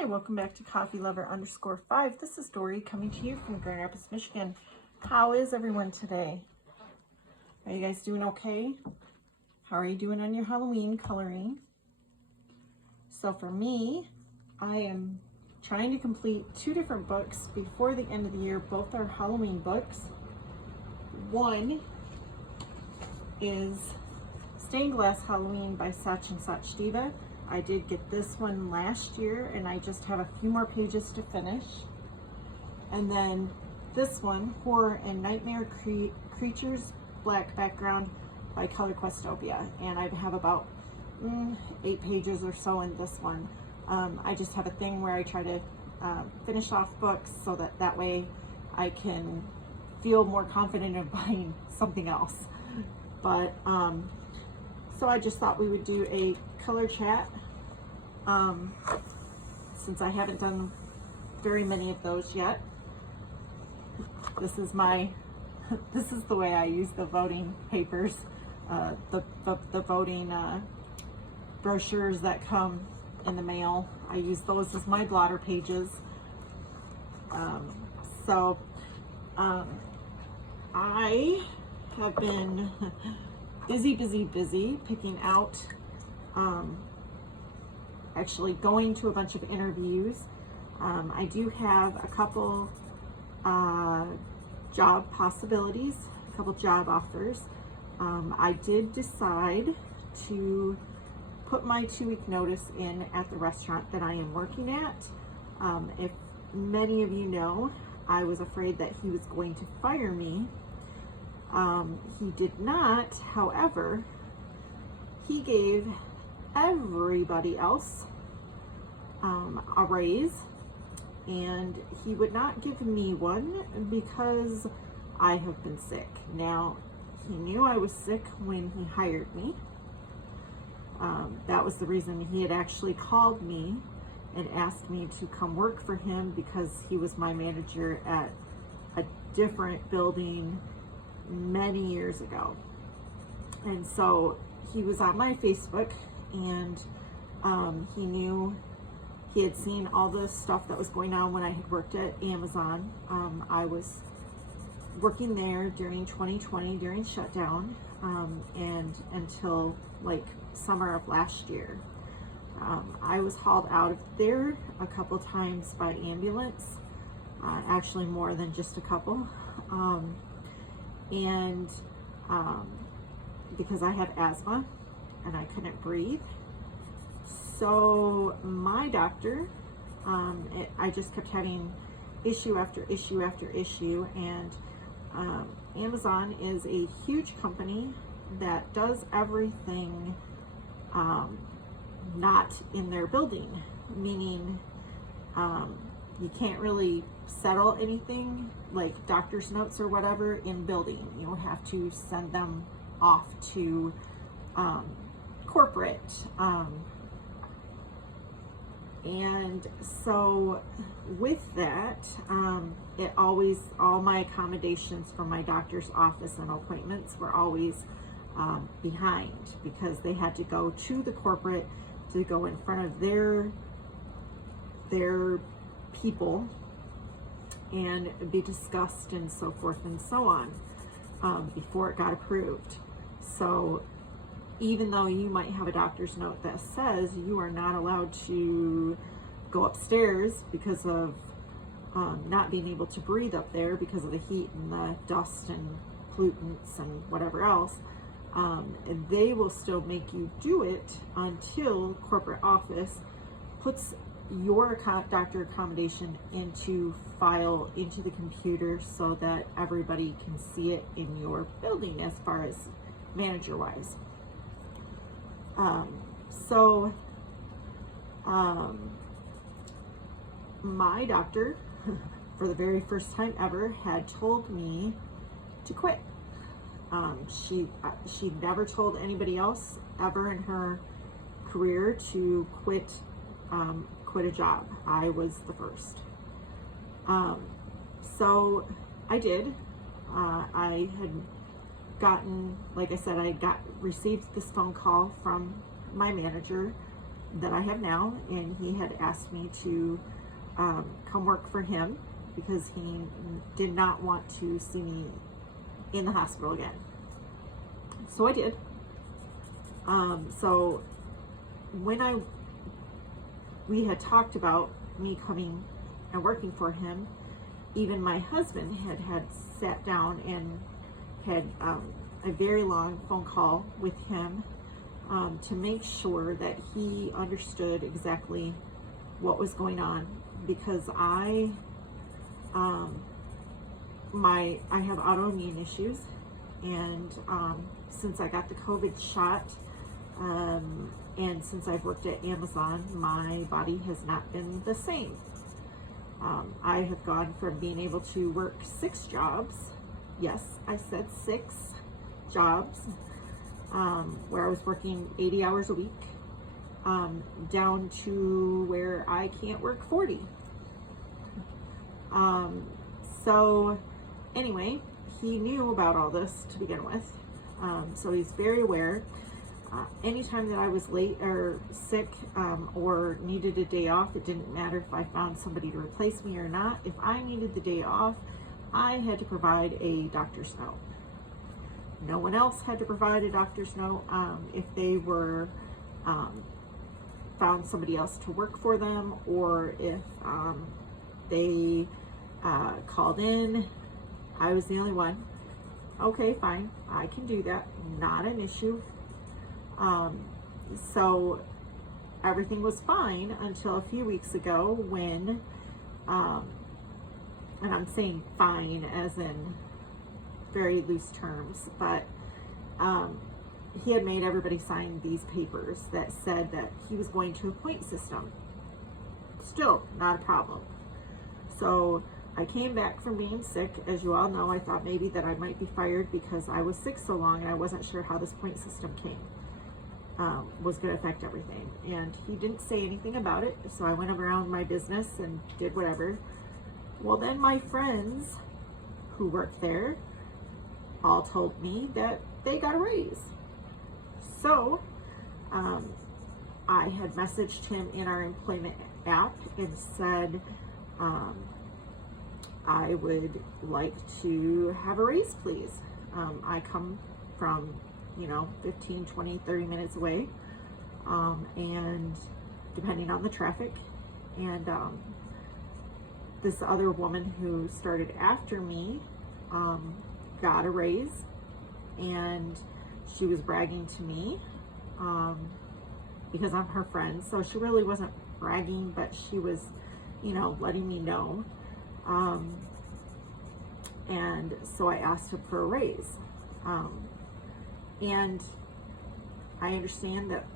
Hi, welcome back to Coffee Lover _5. This is Dory coming to you from Grand Rapids, Michigan. How is everyone today? Are you guys doing okay? How are you doing on your Halloween coloring? So for me, I am trying to complete 2 different books before the end of the year. Both are Halloween books. One is Stained Glass Halloween by Sach and Sach Diva. I did get this one last year and I just have a few more pages to finish. And then this one, Horror and Nightmare Creatures, Black Background by Color Questopia. And I have about 8 pages or so in this one. I just have a thing where I try to finish off books so that way I can feel more confident in buying something else. But so I just thought we would do a color chat since I haven't done very many of those yet. This is the way I use the voting papers, the voting brochures that come in the mail. I use those as my blotter pages. I have been busy picking out, actually going to a bunch of interviews. I do have a couple job possibilities, a couple job offers. I did decide to put my 2-week notice in at the restaurant that I am working at. If many of you know, I was afraid that he was going to fire me. He did not. However, he gave everybody else a raise, and he would not give me one because I have been sick. Now, he knew I was sick when he hired me. That was the reason he had actually called me and asked me to come work for him, because he was my manager at a different building many years ago. And so he was on my Facebook, and he knew, he had seen all the stuff that was going on when I had worked at Amazon. I was working there during 2020 during shutdown, and until like summer of last year. I was hauled out of there a couple times by ambulance, actually more than just a couple. Because I have asthma and I couldn't breathe. So my doctor, I just kept having issue after issue after issue, and Amazon is a huge company that does everything not in their building, meaning you can't really settle anything like doctor's notes or whatever in building. You'll have to send them off to corporate. And so with that, all my accommodations from my doctor's office and appointments were always behind, because they had to go to the corporate to go in front of their people and be discussed and so forth and so on before it got approved. So even though you might have a doctor's note that says you are not allowed to go upstairs because of not being able to breathe up there because of the heat and the dust and pollutants and whatever else, and they will still make you do it until corporate office puts your doctor accommodation into the computer so that everybody can see it in your building as far as manager wise. My doctor, for the very first time ever, had told me to quit. She never told anybody else ever in her career to quit a job. I was the first. So I did. I had gotten, like I said, received this phone call from my manager that I have now, and he had asked me to come work for him because he did not want to see me in the hospital again. So I did. So when we had talked about me coming and working for him, even my husband had sat down and had a very long phone call with him to make sure that he understood exactly what was going on, because I have autoimmune issues, and since I got the COVID shot, and since I've worked at Amazon, my body has not been the same. I have gone from being able to work 6 jobs, yes, I said 6 jobs, where I was working 80 hours a week, down to where I can't work 40. So anyway, he knew about all this to begin with, so he's very aware. Anytime that I was late or sick or needed a day off, it didn't matter if I found somebody to replace me or not. If I needed the day off, I had to provide a doctor's note. No one else had to provide a doctor's note. If they were found somebody else to work for them, or if they called in, I was the only one. Okay, fine, I can do that, not an issue. So everything was fine until a few weeks ago when, and I'm saying fine as in very loose terms, but he had made everybody sign these papers that said that he was going to a point system. Still not a problem. So I came back from being sick. As you all know, I thought maybe that I might be fired because I was sick so long and I wasn't sure how this point system was going to affect everything. And he didn't say anything about it, so I went around my business and did whatever. Well, then my friends who worked there all told me that they got a raise. So I had messaged him in our employment app and said I would like to have a raise, please. I come from 15, 20, 30 minutes away, and depending on the traffic, and this other woman who started after me got a raise, and she was bragging to me because I'm her friend, so she really wasn't bragging, but she was letting me know, and so I asked her for a raise. And I understand that,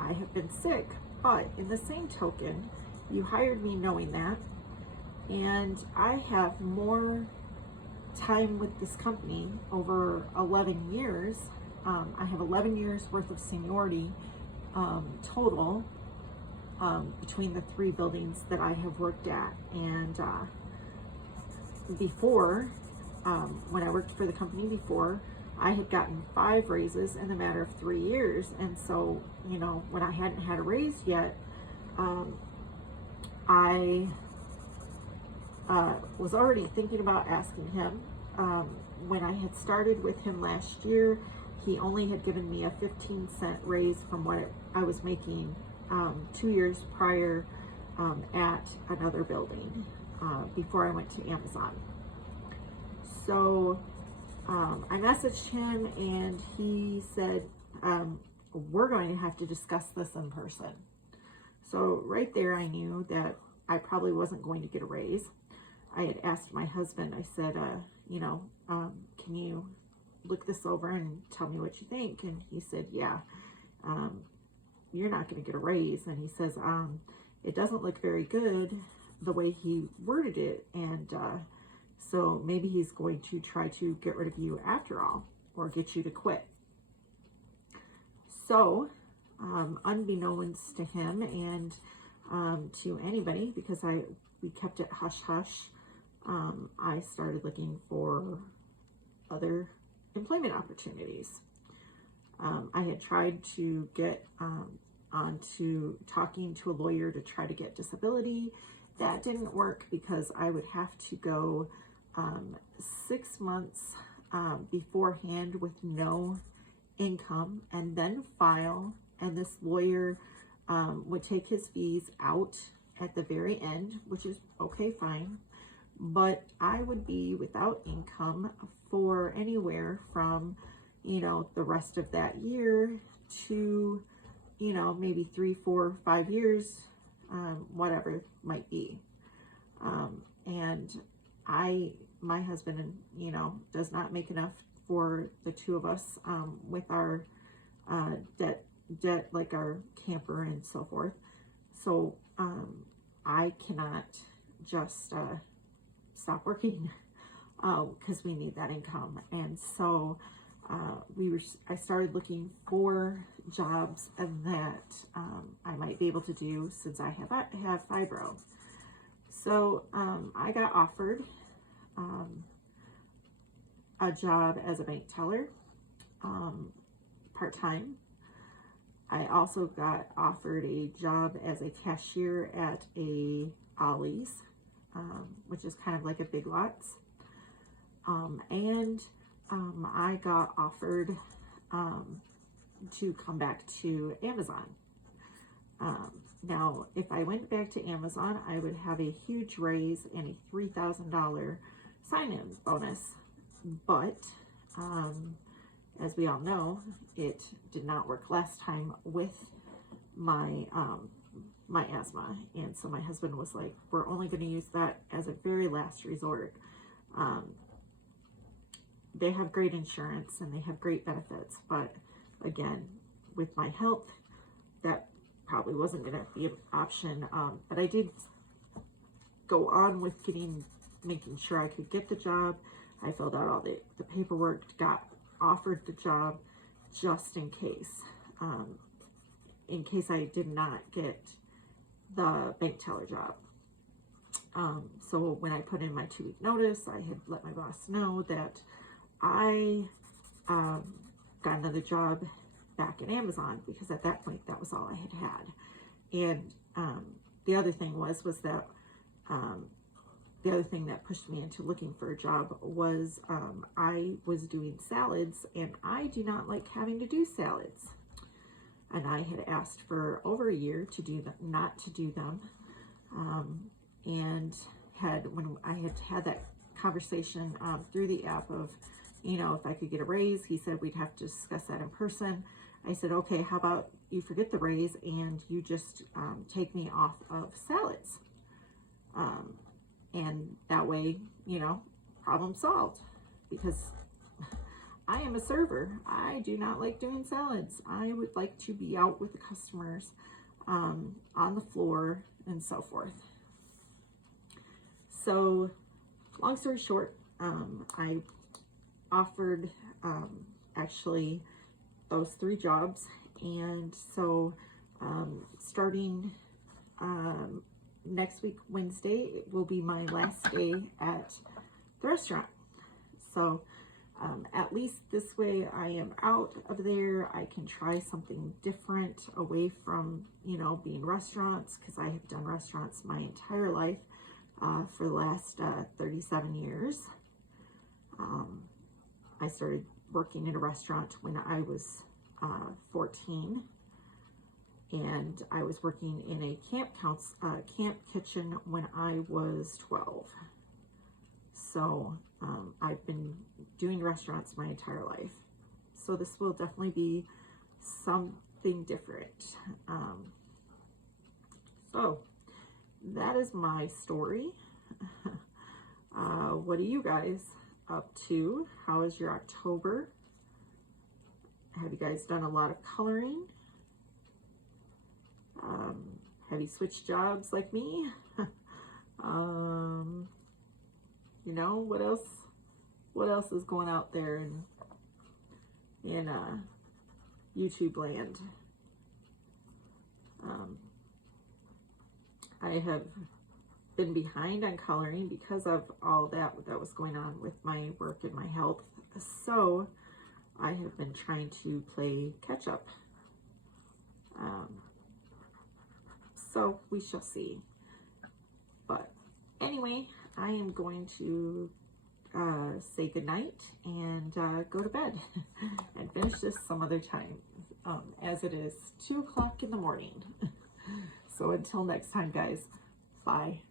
I have been sick, but in the same token, you hired me knowing that, and I have more time with this company over 11 years. I have 11 years worth of seniority total between the 3 buildings that I have worked at. And before, when I worked for the company before, I had gotten 5 raises in a matter of 3 years. And so, when I hadn't had a raise yet, I was already thinking about asking him. When I had started with him last year, he only had given me a 15-cent raise from what I was making 2 years prior at another building before I went to Amazon. So I messaged him and he said, we're going to have to discuss this in person. So right there I knew that I probably wasn't going to get a raise. I had asked my husband, I said, can you look this over and tell me what you think? And he said, yeah, you're not going to get a raise. And he says, it doesn't look very good the way he worded it. And so maybe he's going to try to get rid of you after all, or get you to quit. So, unbeknownst to him and to anybody, because we kept it hush hush, I started looking for other employment opportunities. I had tried to get on to talking to a lawyer to try to get disability. That didn't work because I would have to go 6 months beforehand with no income and then file, and this lawyer would take his fees out at the very end, which is okay, fine, but I would be without income for anywhere from, you know, the rest of that year to, you know, maybe 3, 4, 5 years, whatever it might be. And my husband, you know, does not make enough for the two of us with our debt, like our camper and so forth. So I cannot just stop working because we need that income. And so I started looking for jobs that I might be able to do since I have fibro. So I got offered a job as a bank teller, part-time. I also got offered a job as a cashier at a Ollie's, which is kind of like a Big Lots. And I got offered to come back to Amazon. Now, if I went back to Amazon, I would have a huge raise and a $3,000 sign-in bonus. But as we all know, it did not work last time with my my asthma, and so my husband was like, "We're only going to use that as a very last resort." They have great insurance and they have great benefits, but again, with my health, that probably wasn't going to be an option. But I did go on with making sure I could get the job. I filled out all the paperwork, got offered the job just in case I did not get the bank teller job. So when I put in my 2-week notice, I had let my boss know that I got another job back at Amazon, because at that point that was all I had. And the other thing was that the other thing that pushed me into looking for a job was I was doing salads, and I do not like having to do salads. And I had asked for over a year to do them, not to do them. And when I had that conversation through the app of, you know, if I could get a raise, he said we'd have to discuss that in person. I said, okay, how about you forget the raise and you just take me off of salads? And that way, you know, problem solved, because I am a server. I do not like doing salads. I would like to be out with the customers on the floor and so forth. So long story short, I offered actually those 3 jobs. And so starting next week, Wednesday, it will be my last day at the restaurant. So at least this way I am out of there. I can try something different away from, you know, being restaurants, because I have done restaurants my entire life for the last 37 years. I started working in a restaurant when I was 14. And I was working in a camp kitchen when I was 12. So I've been doing restaurants my entire life. So this will definitely be something different. So that is my story. What are you guys up to? How is your October? Have you guys done a lot of coloring? Have you switched jobs like me? You know, what else is going out there in YouTube land? I have been behind on coloring because of all that was going on with my work and my health. So I have been trying to play catch up. So we shall see. But anyway, I am going to say goodnight and go to bed and finish this some other time, as it is 2 o'clock in the morning. So until next time, guys, bye.